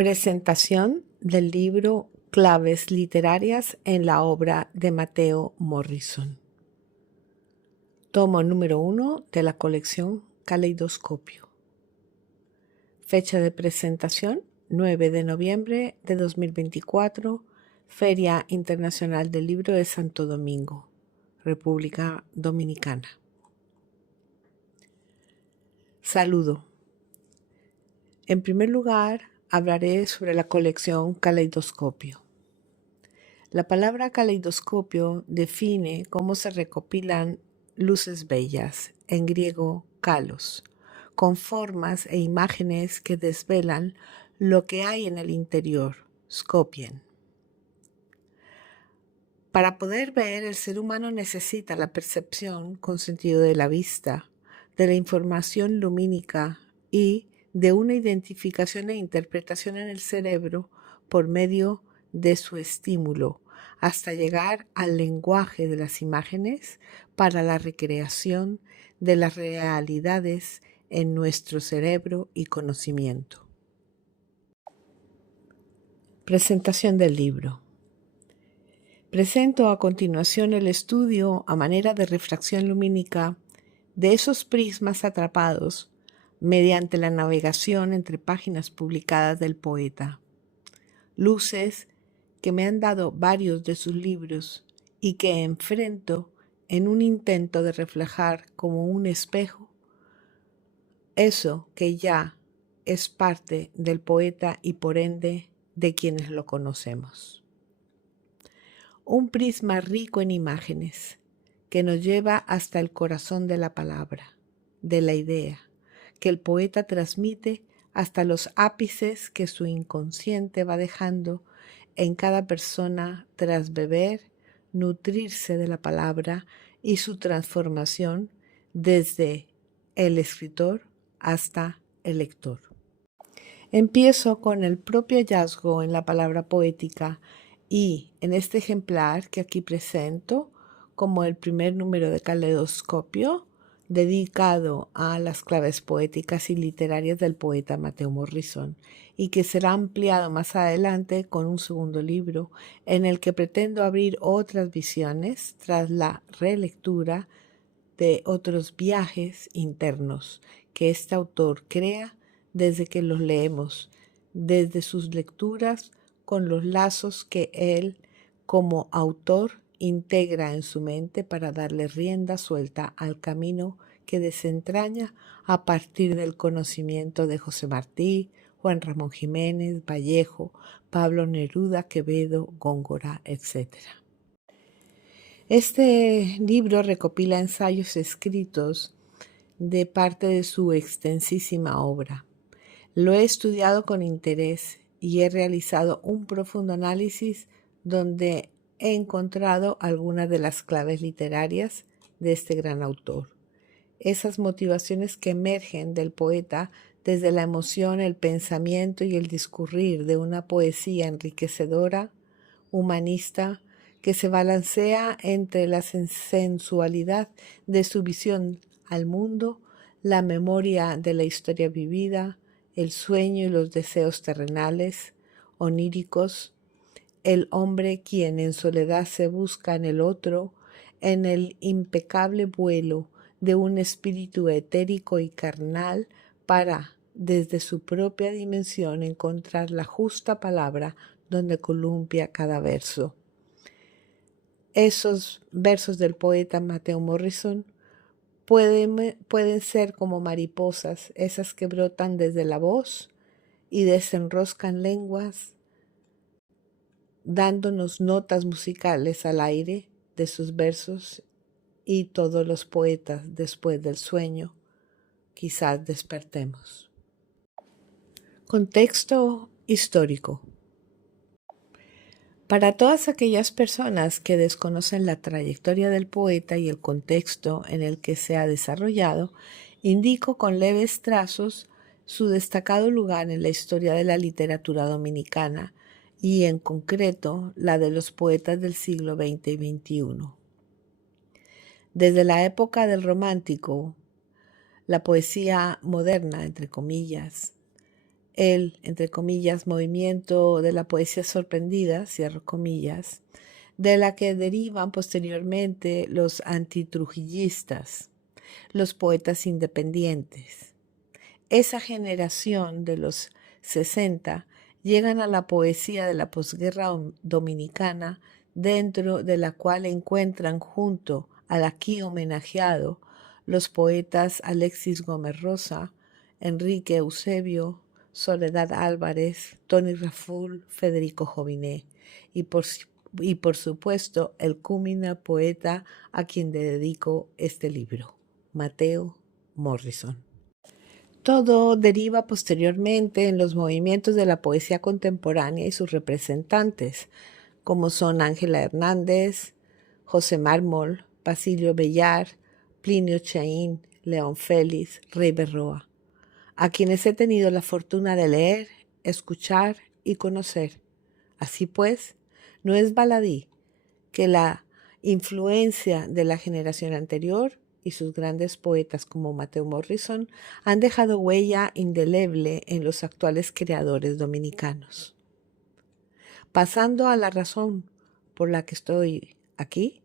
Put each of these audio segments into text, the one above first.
Presentación del libro Claves literarias en la obra de Mateo Morrison. Tomo número 1 de la colección Caleidoscopio. Fecha de presentación 9 de noviembre de 2024, Feria Internacional del Libro de Santo Domingo, República Dominicana. Saludo. En primer lugar, hablaré sobre la colección Caleidoscopio. La palabra caleidoscopio define cómo se recopilan luces bellas, en griego kalos, con formas e imágenes que desvelan lo que hay en el interior, skopien. Para poder ver, el ser humano necesita la percepción con sentido de la vista, de la información lumínica y de una identificación e interpretación en el cerebro por medio de su estímulo, hasta llegar al lenguaje de las imágenes para la recreación de las realidades en nuestro cerebro y conocimiento. Presentación del libro. Presento a continuación el estudio a manera de refracción lumínica de esos prismas atrapados mediante la navegación entre páginas publicadas del poeta. Luces que me han dado varios de sus libros y que enfrento en un intento de reflejar como un espejo eso que ya es parte del poeta y por ende de quienes lo conocemos. Un prisma rico en imágenes que nos lleva hasta el corazón de la palabra, de la idea, que el poeta transmite hasta los ápices que su inconsciente va dejando en cada persona tras beber, nutrirse de la palabra y su transformación desde el escritor hasta el lector. Empiezo con el propio hallazgo en la palabra poética y en este ejemplar que aquí presento como el primer número de Caleidoscopio, dedicado a las claves poéticas y literarias del poeta Mateo Morrison, y que será ampliado más adelante con un segundo libro en el que pretendo abrir otras visiones tras la relectura de otros viajes internos que este autor crea desde que los leemos, desde sus lecturas con los lazos que él como autor integra en su mente para darle rienda suelta al camino que desentraña a partir del conocimiento de José Martí, Juan Ramón Jiménez, Vallejo, Pablo Neruda, Quevedo, Góngora, etc. Este libro recopila ensayos escritos de parte de su extensísima obra. Lo he estudiado con interés y he realizado un profundo análisis donde he encontrado algunas de las claves literarias de este gran autor. Esas motivaciones que emergen del poeta desde la emoción, el pensamiento y el discurrir de una poesía enriquecedora, humanista, que se balancea entre la sensualidad de su visión al mundo, la memoria de la historia vivida, el sueño y los deseos terrenales, oníricos, el hombre quien en soledad se busca en el otro, en el impecable vuelo de un espíritu etérico y carnal para, desde su propia dimensión, encontrar la justa palabra donde columpia cada verso. Esos versos del poeta Mateo Morrison pueden ser como mariposas, esas que brotan desde la voz y desenroscan lenguas, dándonos notas musicales al aire de sus versos, y todos los poetas después del sueño quizás despertemos. Contexto histórico. Para todas aquellas personas que desconocen la trayectoria del poeta y el contexto en el que se ha desarrollado, indico con leves trazos su destacado lugar en la historia de la literatura dominicana y en concreto la de los poetas del siglo XX y XXI. Desde la época del romántico, la poesía moderna, entre comillas, el, entre comillas, movimiento de la poesía sorprendida, cierro comillas, de la que derivan posteriormente los antitrujillistas, los poetas independientes. Esa generación de los 60 llegan a la poesía de la posguerra dominicana, dentro de la cual encuentran junto al aquí homenajeado los poetas Alexis Gómez Rosa, Enrique Eusebio, Soledad Álvarez, Tony Raful, Federico Joviné y por supuesto el cúmina poeta a quien le dedico este libro, Mateo Morrison. Todo deriva posteriormente en los movimientos de la poesía contemporánea y sus representantes, como son Ángela Hernández, José Mármol, Basilio Bellar, Plinio Chaín, León Félix, Rey Berroa, a quienes he tenido la fortuna de leer, escuchar y conocer. Así pues, no es baladí que la influencia de la generación anterior y sus grandes poetas como Mateo Morrison han dejado huella indeleble en los actuales creadores dominicanos. Pasando a la razón por la que estoy aquí,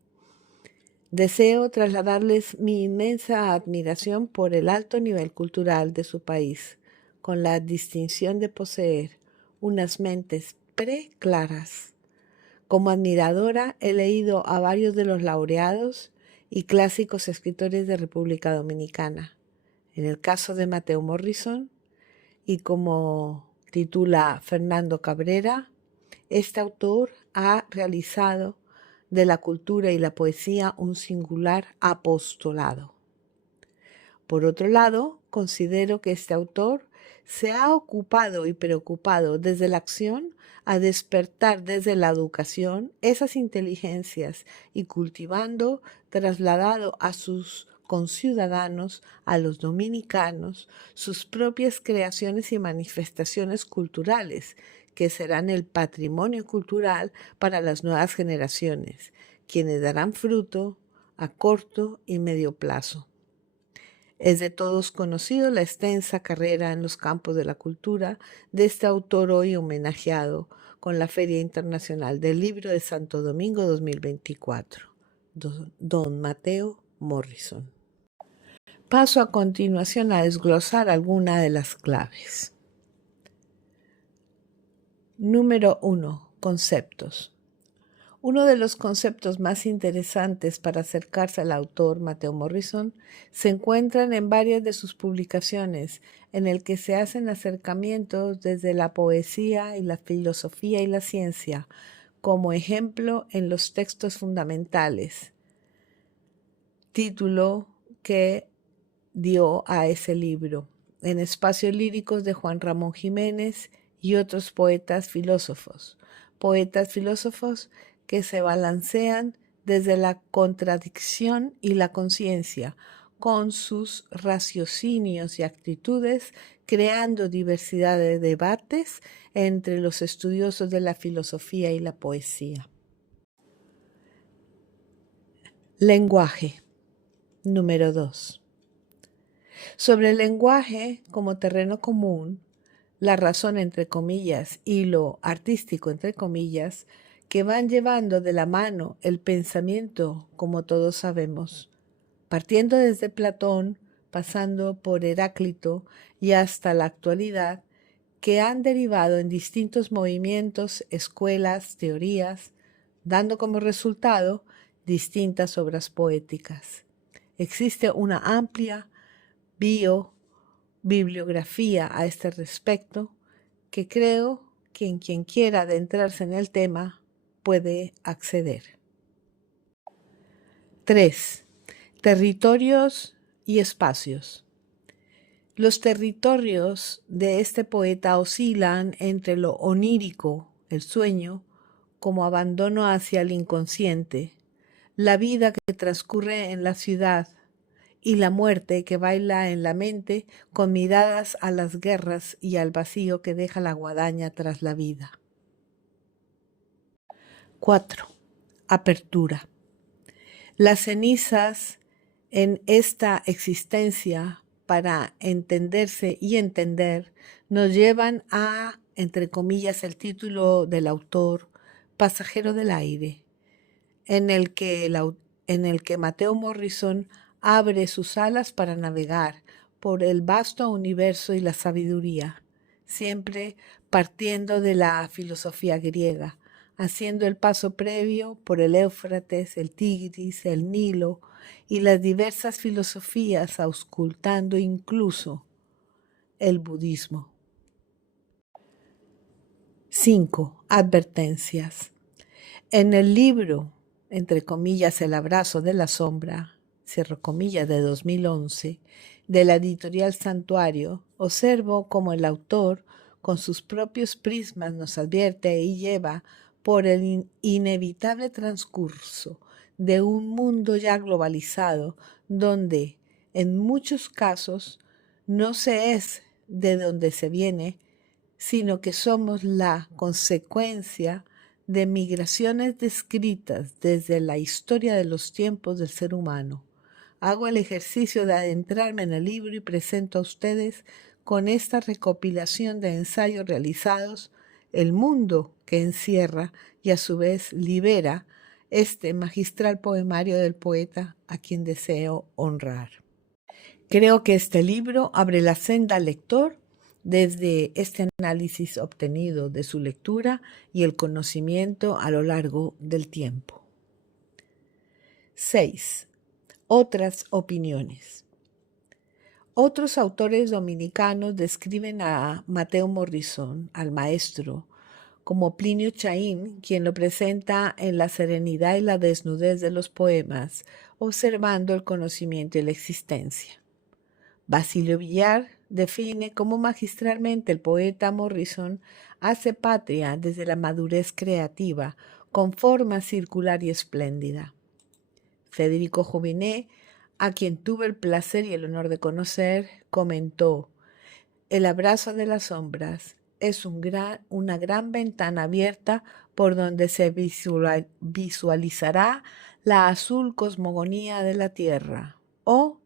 deseo trasladarles mi inmensa admiración por el alto nivel cultural de su país, con la distinción de poseer unas mentes preclaras. Como admiradora he leído a varios de los laureados y clásicos escritores de República Dominicana. En el caso de Mateo Morrison, y como titula Fernando Cabrera, este autor ha realizado de la cultura y la poesía un singular apostolado. Por otro lado, considero que este autor se ha ocupado y preocupado desde la acción a despertar desde la educación esas inteligencias y cultivando, trasladado a sus conciudadanos, a los dominicanos, sus propias creaciones y manifestaciones culturales, que serán el patrimonio cultural para las nuevas generaciones, quienes darán fruto a corto y medio plazo. Es de todos conocido la extensa carrera en los campos de la cultura de este autor hoy homenajeado con la Feria Internacional del Libro de Santo Domingo 2024, don Mateo Morrison. Paso a continuación a desglosar algunas de las claves. Número 1. Conceptos. Uno de los conceptos más interesantes para acercarse al autor Mateo Morrison se encuentran en varias de sus publicaciones, en el que se hacen acercamientos desde la poesía y la filosofía y la ciencia, como ejemplo en los textos fundamentales, título que dio a ese libro, en Espacios Líricos de Juan Ramón Jiménez y otros poetas filósofos que se balancean desde la contradicción y la conciencia, con sus raciocinios y actitudes, creando diversidad de debates entre los estudiosos de la filosofía y la poesía. Lenguaje. Número 2. Sobre el lenguaje como terreno común, la razón entre comillas y lo artístico entre comillas, que van llevando de la mano el pensamiento, como todos sabemos, partiendo desde Platón, pasando por Heráclito y hasta la actualidad, que han derivado en distintos movimientos, escuelas, teorías, dando como resultado distintas obras poéticas. Existe una amplia bibliografía a este respecto que creo que quien quiera adentrarse en el tema puede acceder. 3. Territorios y espacios. Los territorios de este poeta oscilan entre lo onírico, el sueño, como abandono hacia el inconsciente, la vida que transcurre en la ciudad y la muerte que baila en la mente con miradas a las guerras y al vacío que deja la guadaña tras la vida. 4. Apertura. Las cenizas en esta existencia para entenderse y entender nos llevan a, entre comillas, el título del autor, Pasajero del aire, en el que, Mateo Morrison abre sus alas para navegar por el vasto universo y la sabiduría, siempre partiendo de la filosofía griega, haciendo el paso previo por el Éufrates, el Tigris, el Nilo y las diversas filosofías, auscultando incluso el budismo. 5. Advertencias. En el libro, entre comillas, El abrazo de la sombra, cierro comillas, de 2011, de la editorial Santuario, observo cómo el autor, con sus propios prismas, nos advierte y lleva por el inevitable transcurso de un mundo ya globalizado, donde, en muchos casos, no se es de donde se viene, sino que somos la consecuencia de migraciones descritas desde la historia de los tiempos del ser humano. Hago el ejercicio de adentrarme en el libro y presento a ustedes con esta recopilación de ensayos realizados el mundo que encierra y a su vez libera este magistral poemario del poeta a quien deseo honrar. Creo que este libro abre la senda al lector desde este análisis obtenido de su lectura y el conocimiento a lo largo del tiempo. 6. Otras opiniones. Otros autores dominicanos describen a Mateo Morrison, al maestro, como Plinio Chaín, quien lo presenta en la serenidad y la desnudez de los poemas, observando el conocimiento y la existencia. Basilio Villar define cómo magistralmente el poeta Morrison hace patria desde la madurez creativa, con forma circular y espléndida. Federico Jovinet, a quien tuve el placer y el honor de conocer, comentó: El abrazo de las sombras es una gran ventana abierta por donde se visualizará la azul cosmogonía de la Tierra, o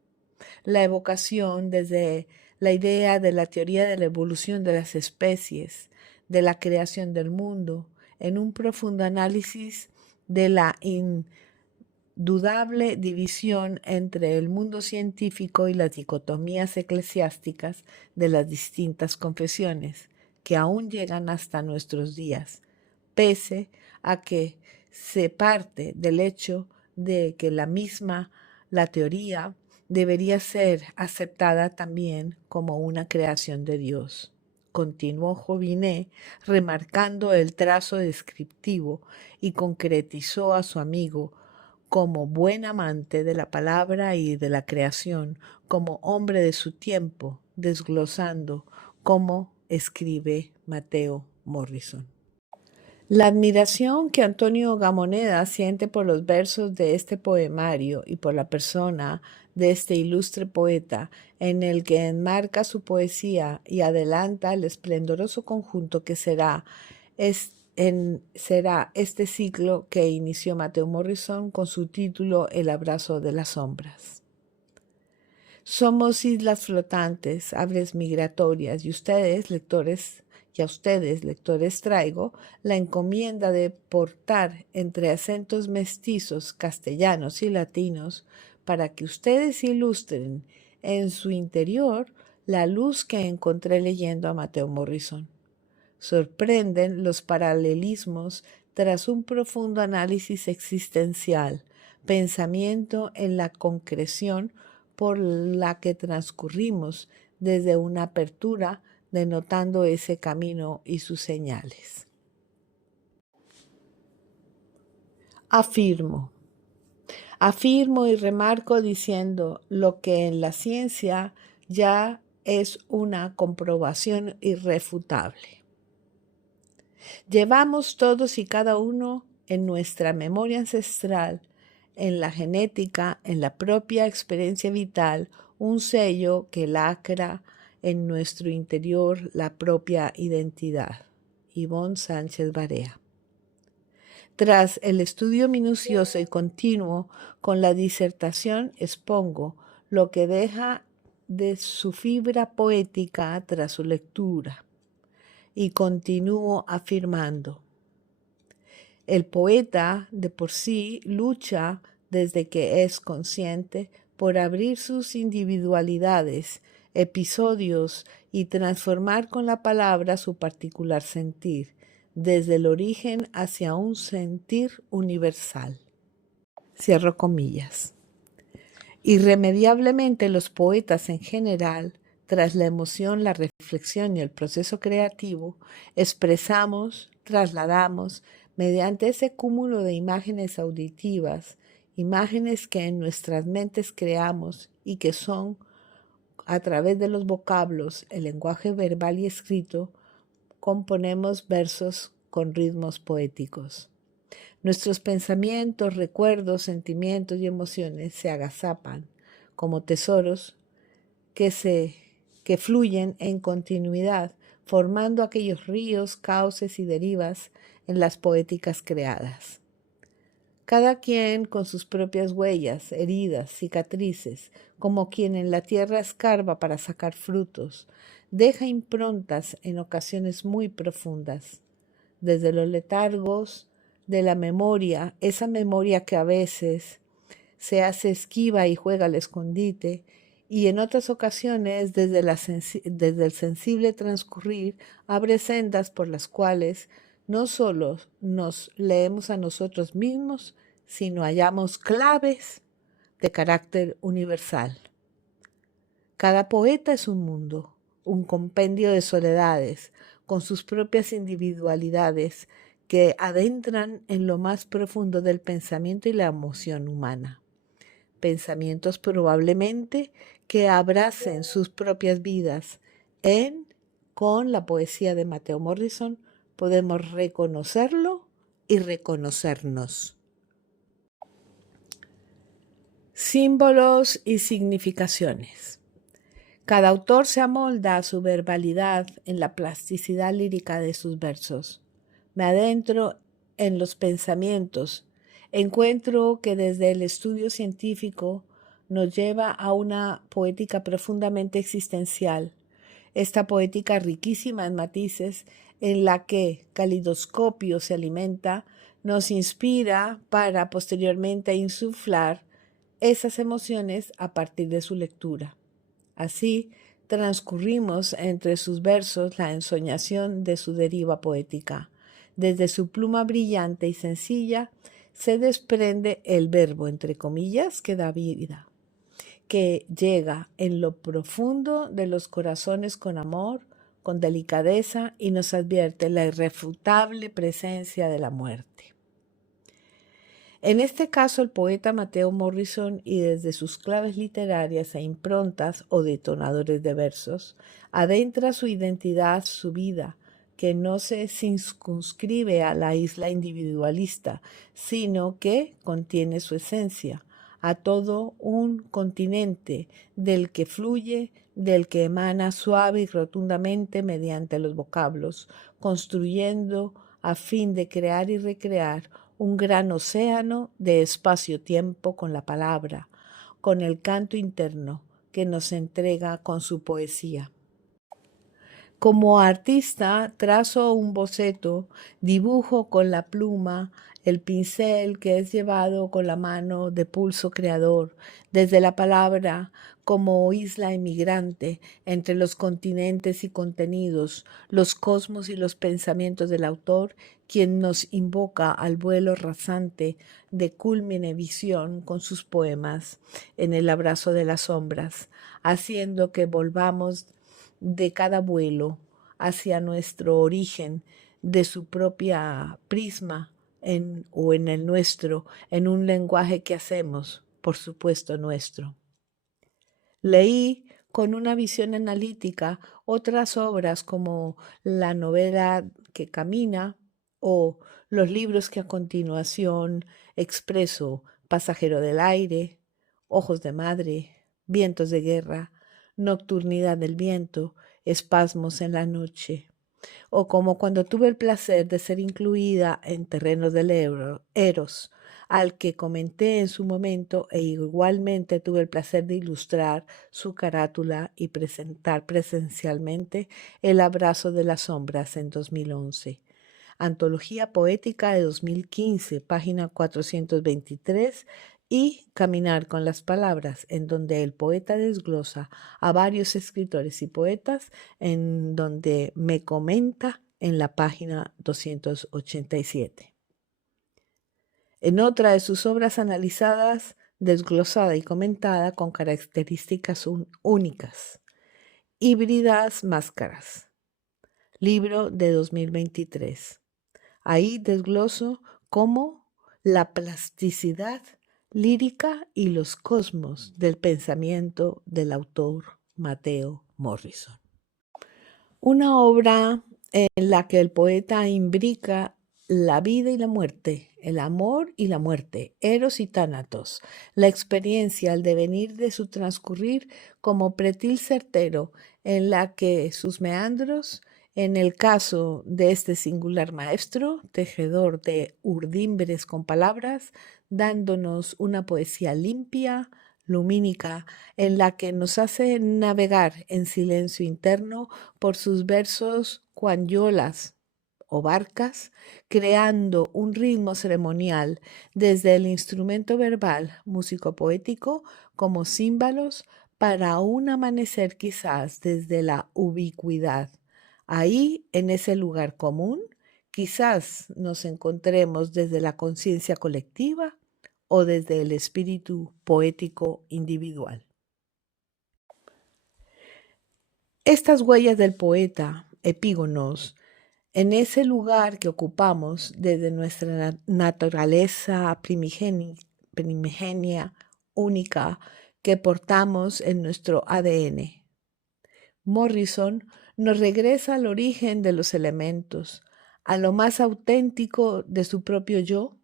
la evocación desde la idea de la teoría de la evolución de las especies, de la creación del mundo, en un profundo análisis de la indudable división entre el mundo científico y las dicotomías eclesiásticas de las distintas confesiones, que aún llegan hasta nuestros días, pese a que se parte del hecho de que la teoría debería ser aceptada también como una creación de Dios. Continuó Jovinet, remarcando el trazo descriptivo, y concretizó a su amigo como buen amante de la palabra y de la creación, como hombre de su tiempo, desglosando cómo escribe Mateo Morrison. La admiración que Antonio Gamoneda siente por los versos de este poemario y por la persona de este ilustre poeta, en el que enmarca su poesía y adelanta el esplendoroso conjunto que será este ciclo que inició Mateo Morrison con su título El abrazo de las sombras. Somos islas flotantes, aves migratorias, y a ustedes, lectores, traigo la encomienda de portar entre acentos mestizos, castellanos y latinos, para que ustedes ilustren en su interior la luz que encontré leyendo a Mateo Morrison. Sorprenden los paralelismos tras un profundo análisis existencial, pensamiento en la concreción por la que transcurrimos desde una apertura, denotando ese camino y sus señales. Afirmo y remarco diciendo lo que en la ciencia ya es una comprobación irrefutable. Llevamos todos y cada uno en nuestra memoria ancestral, en la genética, en la propia experiencia vital, un sello que lacra en nuestro interior la propia identidad. Ivonne Sánchez Barea. Tras el estudio minucioso y continuo con la disertación, expongo lo que deja de su fibra poética tras su lectura y continúo afirmando: el poeta de por sí lucha desde que es consciente por abrir sus individualidades, episodios y transformar con la palabra su particular sentir, desde el origen hacia un sentir universal. Cierro comillas. Irremediablemente los poetas en general, tras la emoción, la reflexión y el proceso creativo, expresamos, trasladamos, mediante ese cúmulo de imágenes auditivas, imágenes que en nuestras mentes creamos y que son, a través de los vocablos, el lenguaje verbal y escrito, componemos versos con ritmos poéticos. Nuestros pensamientos, recuerdos, sentimientos y emociones se agazapan como tesoros que fluyen en continuidad, formando aquellos ríos, cauces y derivas en las poéticas creadas. Cada quien con sus propias huellas, heridas, cicatrices, como quien en la tierra escarba para sacar frutos, deja improntas en ocasiones muy profundas, desde los letargos de la memoria, esa memoria que a veces se hace esquiva y juega al escondite, y en otras ocasiones desde el sensible transcurrir abre sendas por las cuales no solo nos leemos a nosotros mismos, sino hallamos claves de carácter universal. Cada poeta es un mundo, un compendio de soledades, con sus propias individualidades que adentran en lo más profundo del pensamiento y la emoción humana. Pensamientos probablemente que abracen sus propias vidas. Con la poesía de Mateo Morrison podemos reconocerlo y reconocernos. Símbolos y significaciones. Cada autor se amolda a su verbalidad en la plasticidad lírica de sus versos. Me adentro en los pensamientos. Encuentro que desde el estudio científico nos lleva a una poética profundamente existencial. Esta poética riquísima en matices, en la que calidoscopio se alimenta, nos inspira para posteriormente insuflar esas emociones a partir de su lectura. Así, transcurrimos entre sus versos la ensoñación de su deriva poética. Desde su pluma brillante y sencilla se desprende el verbo, entre comillas, que da vida, que llega en lo profundo de los corazones con amor, con delicadeza y nos advierte la irrefutable presencia de la muerte. En este caso, el poeta Mateo Morrison, y desde sus claves literarias e improntas o detonadores de versos, adentra su identidad, su vida, que no se circunscribe a la isla individualista, sino que contiene su esencia, a todo un continente del que fluye, del que emana suave y rotundamente mediante los vocablos, construyendo a fin de crear y recrear un gran océano de espacio-tiempo con la palabra, con el canto interno que nos entrega con su poesía. Como artista, trazo un boceto, dibujo con la pluma, el pincel que es llevado con la mano de pulso creador, desde la palabra como isla emigrante entre los continentes y contenidos, los cosmos y los pensamientos del autor, quien nos invoca al vuelo rasante de culmine visión con sus poemas en el abrazo de las sombras, haciendo que volvamos de cada vuelo hacia nuestro origen, de su propia prisma en el nuestro, en un lenguaje que hacemos, por supuesto, nuestro. Leí con una visión analítica otras obras como la novela que camina o los libros que a continuación expreso: Pasajero del aire, Ojos de madre, Vientos de guerra, Nocturnidad del viento, Espasmos en la noche. o como cuando tuve el placer de ser incluida en Terrenos del Eros, al que comenté en su momento e igualmente tuve el placer de ilustrar su carátula y presentar presencialmente El Abrazo de las Sombras en 2011. Antología Poética de 2015, página 423, y Caminar con las Palabras, en donde el poeta desglosa a varios escritores y poetas, en donde me comenta en la página 287. En otra de sus obras analizadas, desglosada y comentada con características únicas. Híbridas Máscaras, libro de 2023. Ahí desgloso cómo la plasticidad lírica y los cosmos del pensamiento del autor Mateo Morrison. Una obra en la que el poeta imbrica la vida y la muerte, el amor y la muerte, Eros y Tánatos, la experiencia, el devenir de su transcurrir como pretil certero, en la que sus meandros, en el caso de este singular maestro, tejedor de urdimbres con palabras, dándonos una poesía limpia, lumínica, en la que nos hace navegar en silencio interno por sus versos cuanyolas o barcas, creando un ritmo ceremonial desde el instrumento verbal músico-poético como címbalos para un amanecer quizás desde la ubicuidad. Ahí, en ese lugar común, quizás nos encontremos desde la conciencia colectiva o desde el espíritu poético individual. Estas huellas del poeta, epígonos, en ese lugar que ocupamos desde nuestra naturaleza primigenia, única, que portamos en nuestro ADN. Morrison nos regresa al origen de los elementos, a lo más auténtico de su propio yo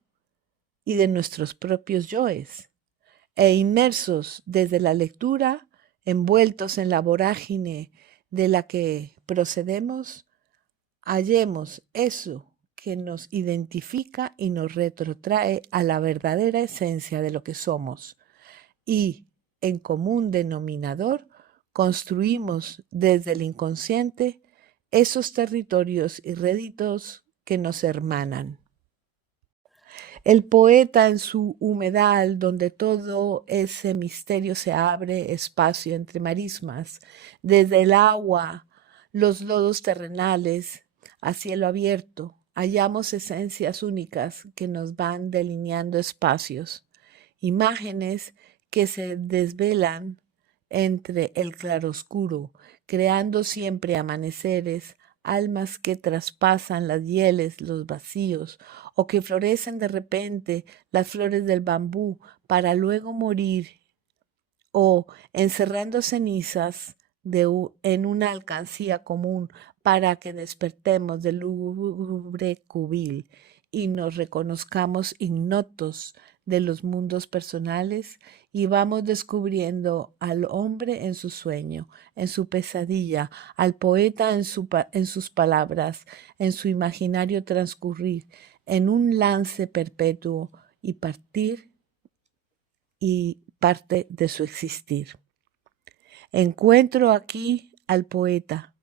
y de nuestros propios yoes, e inmersos desde la lectura, envueltos en la vorágine de la que procedemos, hallemos eso que nos identifica y nos retrotrae a la verdadera esencia de lo que somos. Y, en común denominador, construimos desde el inconsciente esos territorios y réditos que nos hermanan. El poeta en su humedal, donde todo ese misterio se abre espacio entre marismas, desde el agua, los lodos terrenales, a cielo abierto, hallamos esencias únicas que nos van delineando espacios, imágenes que se desvelan entre el claroscuro, creando siempre amaneceres, almas que traspasan las hieles, los vacíos, o que florecen de repente las flores del bambú para luego morir, o encerrando cenizas en una alcancía común para que despertemos del lúgubre cubil y nos reconozcamos ignotos de los mundos personales y vamos descubriendo al hombre en su sueño, en su pesadilla, al poeta en sus palabras, en su imaginario transcurrir, en un lance perpetuo y partir y parte de su existir. Encuentro aquí al poeta,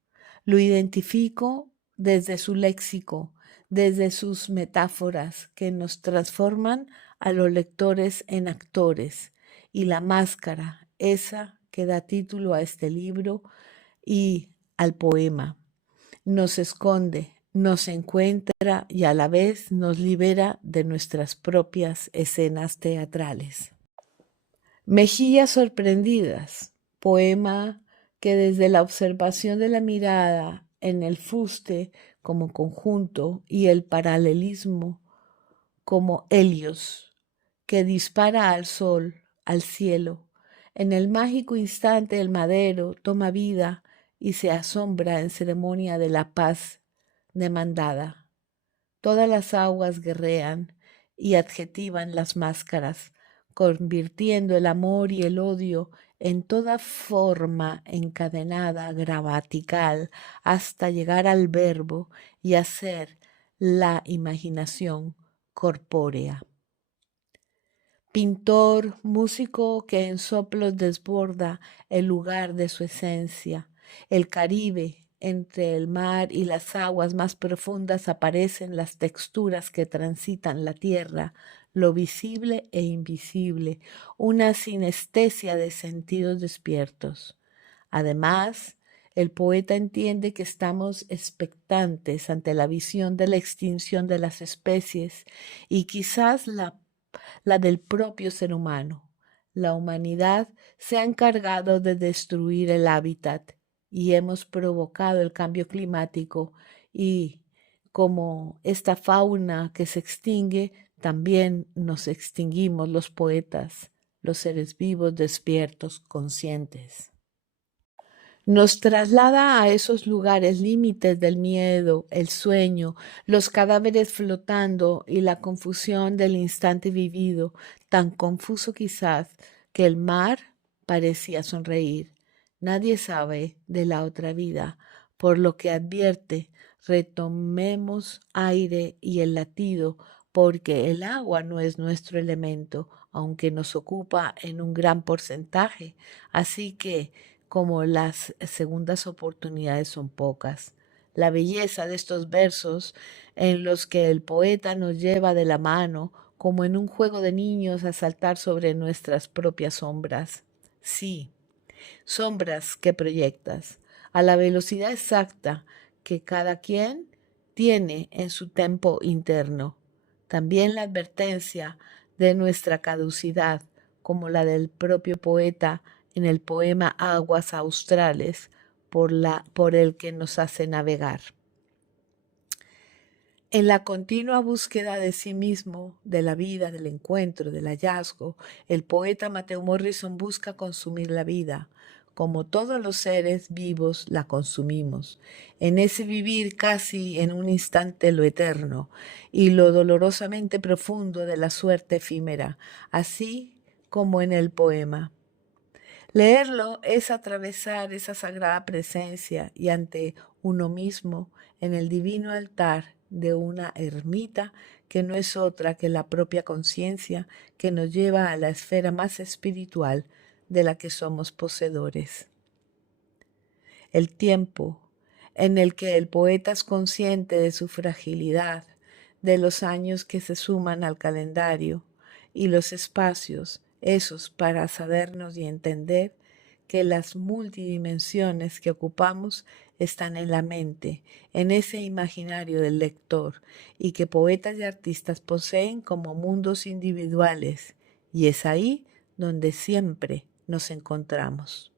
lo identifico desde su léxico, desde sus metáforas que nos transforman a los lectores en actores, y la máscara, esa que da título a este libro y al poema, nos esconde, nos encuentra y a la vez nos libera de nuestras propias escenas teatrales. Mejillas sorprendidas, poema que desde la observación de la mirada en el fuste como conjunto y el paralelismo como helios que dispara al sol, al cielo, en el mágico instante el madero toma vida y se asombra en ceremonia de la paz demandada. Todas las aguas guerrean y adjetivan las máscaras, convirtiendo el amor y el odio en toda forma encadenada, gramatical, hasta llegar al verbo y hacer la imaginación corpórea. Pintor, músico que en soplos desborda el lugar de su esencia. El Caribe, entre el mar y las aguas más profundas aparecen las texturas que transitan la tierra, lo visible e invisible, una sinestesia de sentidos despiertos. Además, el poeta entiende que estamos expectantes ante la visión de la extinción de las especies y quizás la del propio ser humano. La humanidad se ha encargado de destruir el hábitat y hemos provocado el cambio climático y como esta fauna que se extingue, también nos extinguimos los poetas, los seres vivos despiertos, conscientes. Nos traslada a esos lugares límites del miedo, el sueño, los cadáveres flotando y la confusión del instante vivido, tan confuso quizás que el mar parecía sonreír. Nadie sabe de la otra vida, por lo que advierte, retomemos aire y el latido, porque el agua no es nuestro elemento, aunque nos ocupa en un gran porcentaje. Así que como las segundas oportunidades son pocas. La belleza de estos versos en los que el poeta nos lleva de la mano, como en un juego de niños, a saltar sobre nuestras propias sombras. Sí, sombras que proyectas, a la velocidad exacta que cada quien tiene en su tempo interno. También la advertencia de nuestra caducidad, como la del propio poeta en el poema Aguas Australes, por el que nos hace navegar. En la continua búsqueda de sí mismo, de la vida, del encuentro, del hallazgo, el poeta Mateo Morrison busca consumir la vida. Como todos los seres vivos la consumimos. En ese vivir casi en un instante lo eterno y lo dolorosamente profundo de la suerte efímera, así como en el poema. Leerlo es atravesar esa sagrada presencia y ante uno mismo en el divino altar de una ermita que no es otra que la propia conciencia que nos lleva a la esfera más espiritual de la que somos poseedores. El tiempo en el que el poeta es consciente de su fragilidad, de los años que se suman al calendario y los espacios, esos para sabernos y entender que las multidimensiones que ocupamos están en la mente, en ese imaginario del lector, y que poetas y artistas poseen como mundos individuales, y es ahí donde siempre nos encontramos.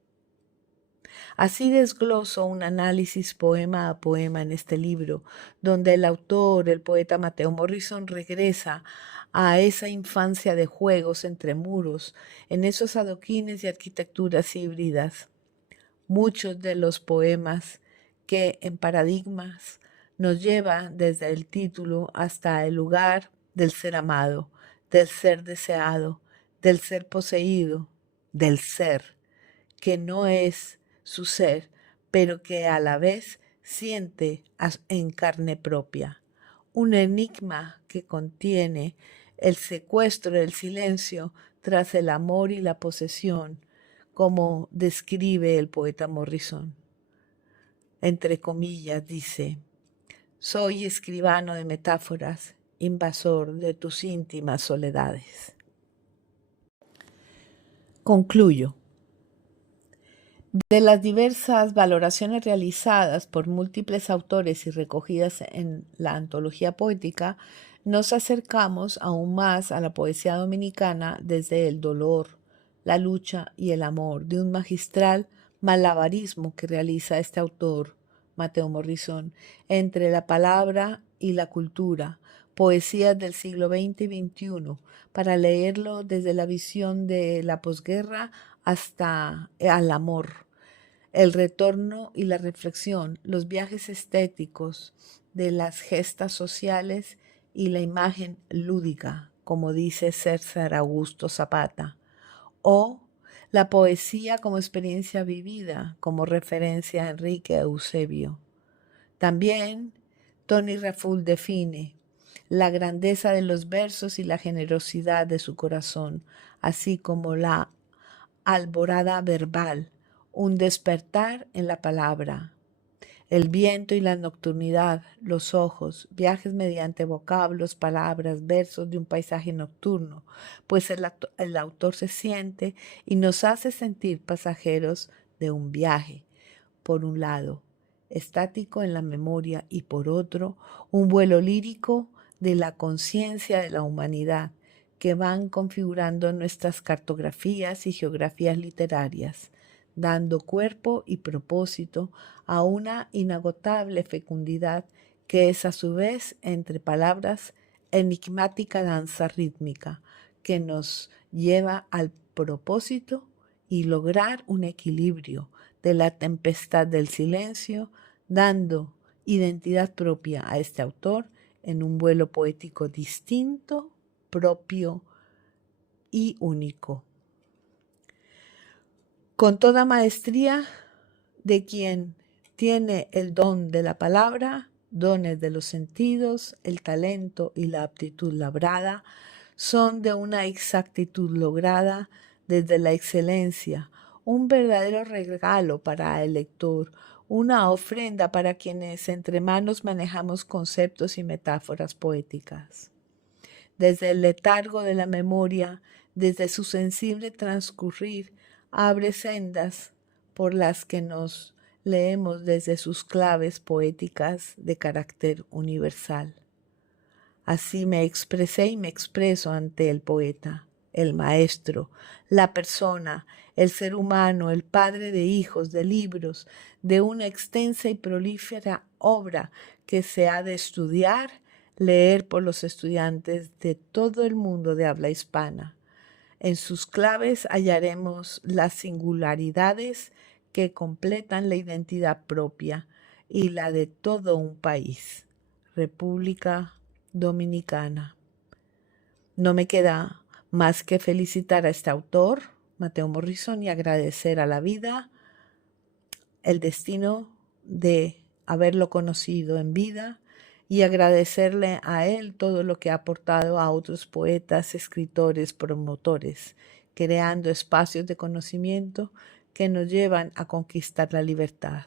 Así desgloso un análisis poema a poema en este libro, donde el autor, el poeta Mateo Morrison, regresa a esa infancia de juegos entre muros, en esos adoquines y arquitecturas híbridas. Muchos de los poemas que en paradigmas nos lleva desde el título hasta el lugar del ser amado, del ser deseado, del ser poseído, del ser, que no es su ser, pero que a la vez siente en carne propia. Un enigma que contiene el secuestro del silencio tras el amor y la posesión, como describe el poeta Morrison. Entre comillas dice, soy escribano de metáforas, invasor de tus íntimas soledades. Concluyo. De las diversas valoraciones realizadas por múltiples autores y recogidas en la antología poética, nos acercamos aún más a la poesía dominicana desde el dolor, la lucha y el amor de un magistral malabarismo que realiza este autor, Mateo Morrison, entre la palabra y la cultura, poesías del siglo XX y XXI, para leerlo desde la visión de la posguerra hasta al amor, el retorno y la reflexión, los viajes estéticos de las gestas sociales y la imagen lúdica, como dice César Augusto Zapata, o La poesía como experiencia vivida, como referencia a Enrique Eusebio. También Tony Raful define la grandeza de los versos y la generosidad de su corazón, así como la alborada verbal, un despertar en la palabra. El viento y la nocturnidad, los ojos, viajes mediante vocablos, palabras, versos de un paisaje nocturno, pues el autor se siente y nos hace sentir pasajeros de un viaje, por un lado, estático en la memoria y por otro, un vuelo lírico de la conciencia de la humanidad que van configurando nuestras cartografías y geografías literarias, dando cuerpo y propósito a una inagotable fecundidad que es a su vez, entre palabras, enigmática danza rítmica que nos lleva al propósito y lograr un equilibrio de la tempestad del silencio, dando identidad propia a este autor en un vuelo poético distinto, propio y único. Con toda maestría de quien tiene el don de la palabra, dones de los sentidos, el talento y la aptitud labrada, son de una exactitud lograda desde la excelencia, un verdadero regalo para el lector, una ofrenda para quienes entre manos manejamos conceptos y metáforas poéticas. Desde el letargo de la memoria, desde su sensible transcurrir, abre sendas por las que nos leemos desde sus claves poéticas de carácter universal. Así me expresé y me expreso ante el poeta, el maestro, la persona, el ser humano, el padre de hijos, de libros, de una extensa y prolífera obra que se ha de estudiar, leer por los estudiantes de todo el mundo de habla hispana. En sus claves hallaremos las singularidades que completan la identidad propia y la de todo un país. República Dominicana. No me queda más que felicitar a este autor, Mateo Morrison, y agradecer a la vida el destino de haberlo conocido en vida y agradecerle a él todo lo que ha aportado a otros poetas, escritores, promotores, creando espacios de conocimiento que nos llevan a conquistar la libertad.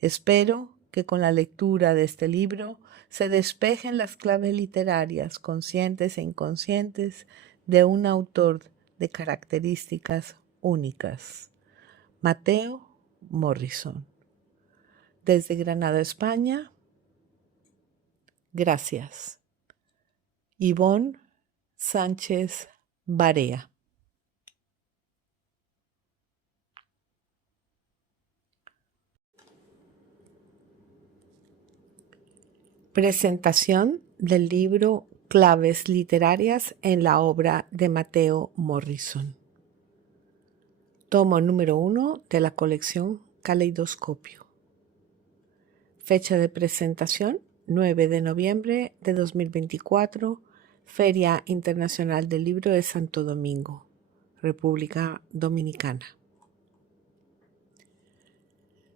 Espero que con la lectura de este libro se despejen las claves literarias, conscientes e inconscientes, de un autor de características únicas. Mateo Morrison. Desde Granada, España. Gracias. Ivonne Sánchez Barea. Presentación del libro Claves literarias en la obra de Mateo Morrison. Tomo número 1 de la colección Caleidoscopio. Fecha de presentación 9 de noviembre de 2024, Feria Internacional del Libro de Santo Domingo, República Dominicana.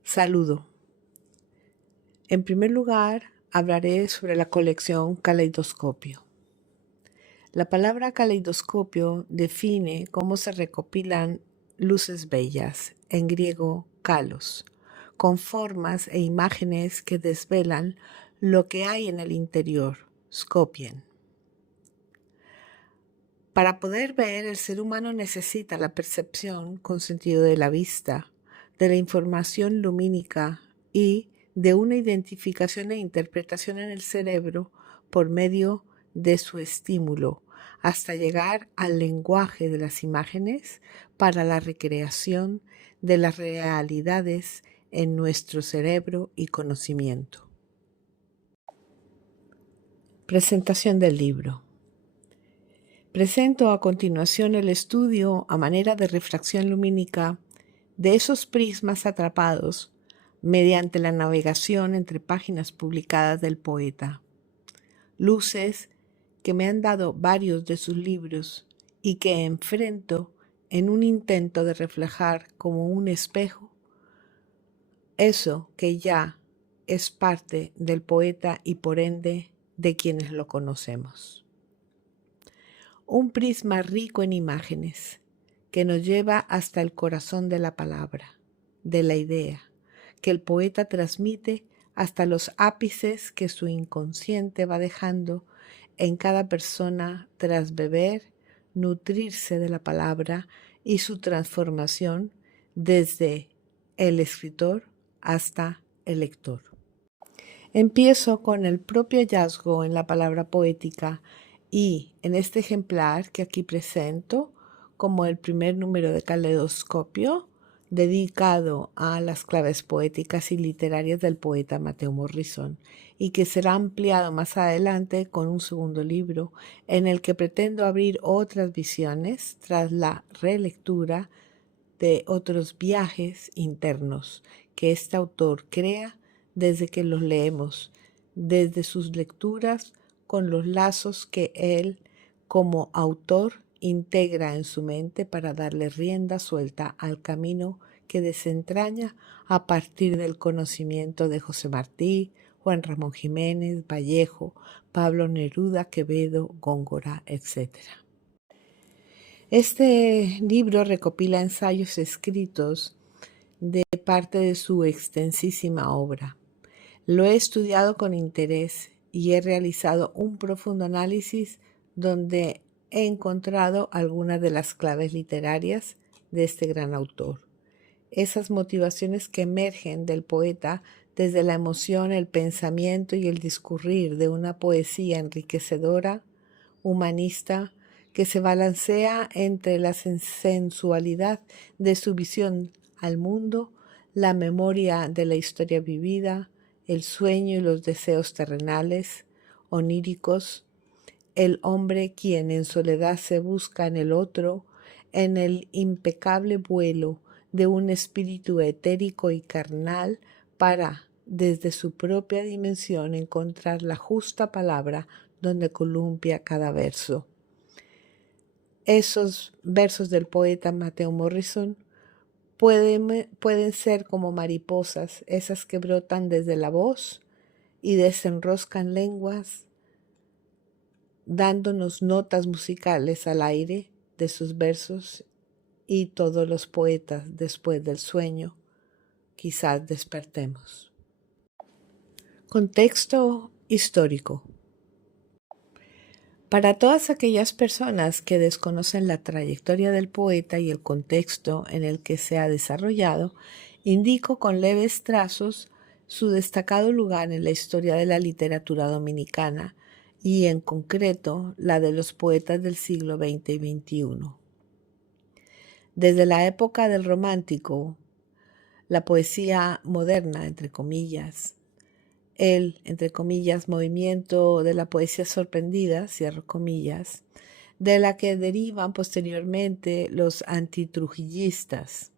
Saludo. En primer lugar, hablaré sobre la colección Caleidoscopio. La palabra caleidoscopio define cómo se recopilan luces bellas, en griego kalos, con formas e imágenes que desvelan lo que hay en el interior, skopien. Para poder ver, el ser humano necesita la percepción con sentido de la vista, de la información lumínica y de una identificación e interpretación en el cerebro por medio de su estímulo, hasta llegar al lenguaje de las imágenes para la recreación de las realidades en nuestro cerebro y conocimiento. Presentación del libro. Presento a continuación el estudio a manera de refracción lumínica de esos prismas atrapados mediante la navegación entre páginas publicadas del poeta. Luces que me han dado varios de sus libros y que enfrento en un intento de reflejar como un espejo eso que ya es parte del poeta y por ende de quienes lo conocemos. Un prisma rico en imágenes que nos lleva hasta el corazón de la palabra, de la idea, que el poeta transmite hasta los ápices que su inconsciente va dejando en cada persona tras beber, nutrirse de la palabra y su transformación desde el escritor hasta el lector. Empiezo con el propio hallazgo en la palabra poética y en este ejemplar que aquí presento como el primer número de Caleidoscopio, dedicado a las claves poéticas y literarias del poeta Mateo Morrison, y que será ampliado más adelante con un segundo libro en el que pretendo abrir otras visiones tras la relectura de otros viajes internos que este autor crea desde que los leemos, desde sus lecturas con los lazos que él como autor integra en su mente para darle rienda suelta al camino que desentraña a partir del conocimiento de José Martí, Juan Ramón Jiménez, Vallejo, Pablo Neruda, Quevedo, Góngora, etc. Este libro recopila ensayos escritos de parte de su extensísima obra. Lo he estudiado con interés y he realizado un profundo análisis donde he encontrado algunas de las claves literarias de este gran autor. Esas motivaciones que emergen del poeta desde la emoción, el pensamiento y el discurrir de una poesía enriquecedora, humanista, que se balancea entre la sensualidad de su visión al mundo, la memoria de la historia vivida, el sueño y los deseos terrenales, oníricos, el hombre quien en soledad se busca en el otro, en el impecable vuelo de un espíritu etérico y carnal para, desde su propia dimensión, encontrar la justa palabra donde columpia cada verso. Esos versos del poeta Mateo Morrison pueden ser como mariposas, esas que brotan desde la voz y desenroscan lenguas, dándonos notas musicales al aire de sus versos, y todos los poetas después del sueño quizás despertemos. Contexto histórico. Para todas aquellas personas que desconocen la trayectoria del poeta y el contexto en el que se ha desarrollado, indico con leves trazos su destacado lugar en la historia de la literatura dominicana y en concreto la de los poetas del siglo XX y XXI. Desde la época del romántico, la poesía moderna, entre comillas, el, entre comillas, movimiento de la poesía sorprendida, cierro comillas, de la que derivan posteriormente los antitrujillistas,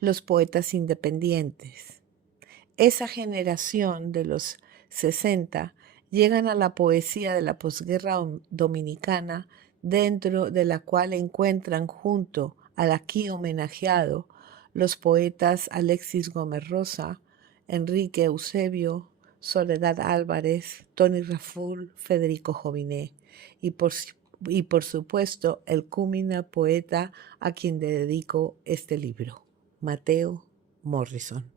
los poetas independientes. Esa generación de los 60 llegan a la poesía de la posguerra dominicana, dentro de la cual encuentran junto al aquí homenajeado los poetas Alexis Gómez Rosa, Enrique Eusebio, Soledad Álvarez, Tony Raful, Federico Joviné y por supuesto el cúmina poeta a quien le dedico este libro, Mateo Morrison.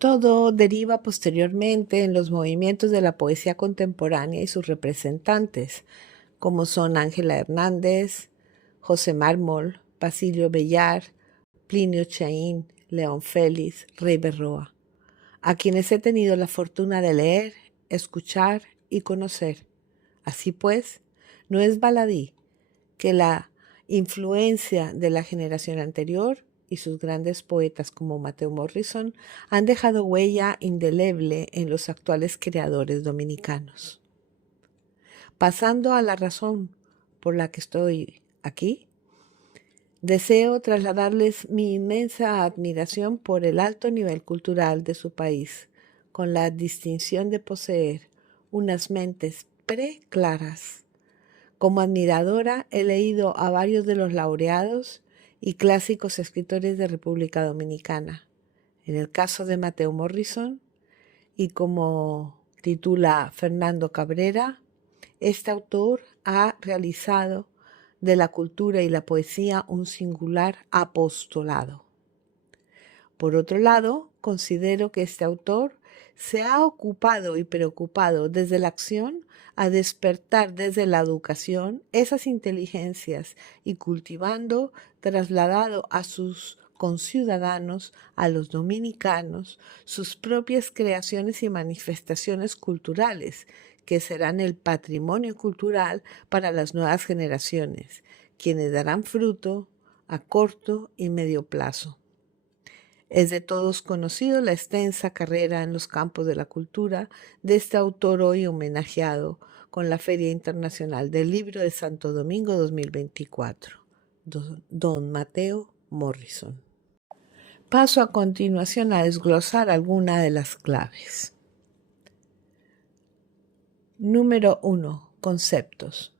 Todo deriva posteriormente en los movimientos de la poesía contemporánea y sus representantes, como son Ángela Hernández, José Mármol, Basilio Bellar, Plinio Chaín, León Félix, Rey Berroa, a quienes he tenido la fortuna de leer, escuchar y conocer. Así pues, no es baladí que la influencia de la generación anterior y sus grandes poetas como Mateo Morrison han dejado huella indeleble en los actuales creadores dominicanos. Pasando a la razón por la que estoy aquí, deseo trasladarles mi inmensa admiración por el alto nivel cultural de su país, con la distinción de poseer unas mentes preclaras. Como admiradora he leído a varios de los laureados y clásicos escritores de República Dominicana. En el caso de Mateo Morrison, y como titula Fernando Cabrera, este autor ha realizado de la cultura y la poesía un singular apostolado. Por otro lado, considero que este autor se ha ocupado y preocupado desde la acción a despertar desde la educación esas inteligencias y cultivando, trasladado a sus conciudadanos, a los dominicanos, sus propias creaciones y manifestaciones culturales, que serán el patrimonio cultural para las nuevas generaciones, quienes darán fruto a corto y medio plazo. Es de todos conocido la extensa carrera en los campos de la cultura de este autor hoy homenajeado con la Feria Internacional del Libro de Santo Domingo 2024, don Mateo Morrison. Paso a continuación a desglosar algunas de las claves. Número 1. Conceptos.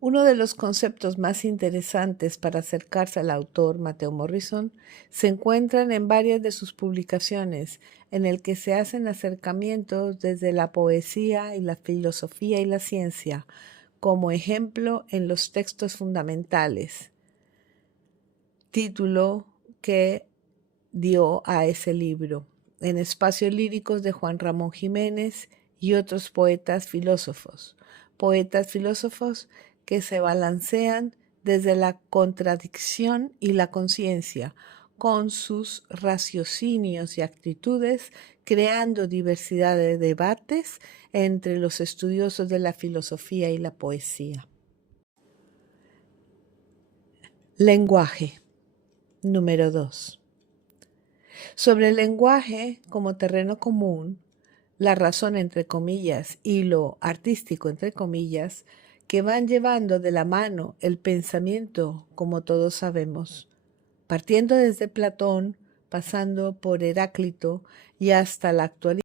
Uno de los conceptos más interesantes para acercarse al autor Mateo Morrison se encuentran en varias de sus publicaciones, en el que se hacen acercamientos desde la poesía y la filosofía y la ciencia, como ejemplo en los textos fundamentales, título que dio a ese libro, en Espacios Líricos de Juan Ramón Jiménez y otros poetas filósofos que se balancean desde la contradicción y la conciencia, con sus raciocinios y actitudes, creando diversidad de debates entre los estudiosos de la filosofía y la poesía. Lenguaje. Número 2. Sobre el lenguaje como terreno común, la razón entre comillas y lo artístico entre comillas, que van llevando de la mano el pensamiento, como todos sabemos, partiendo desde Platón, pasando por Heráclito y hasta la actualidad.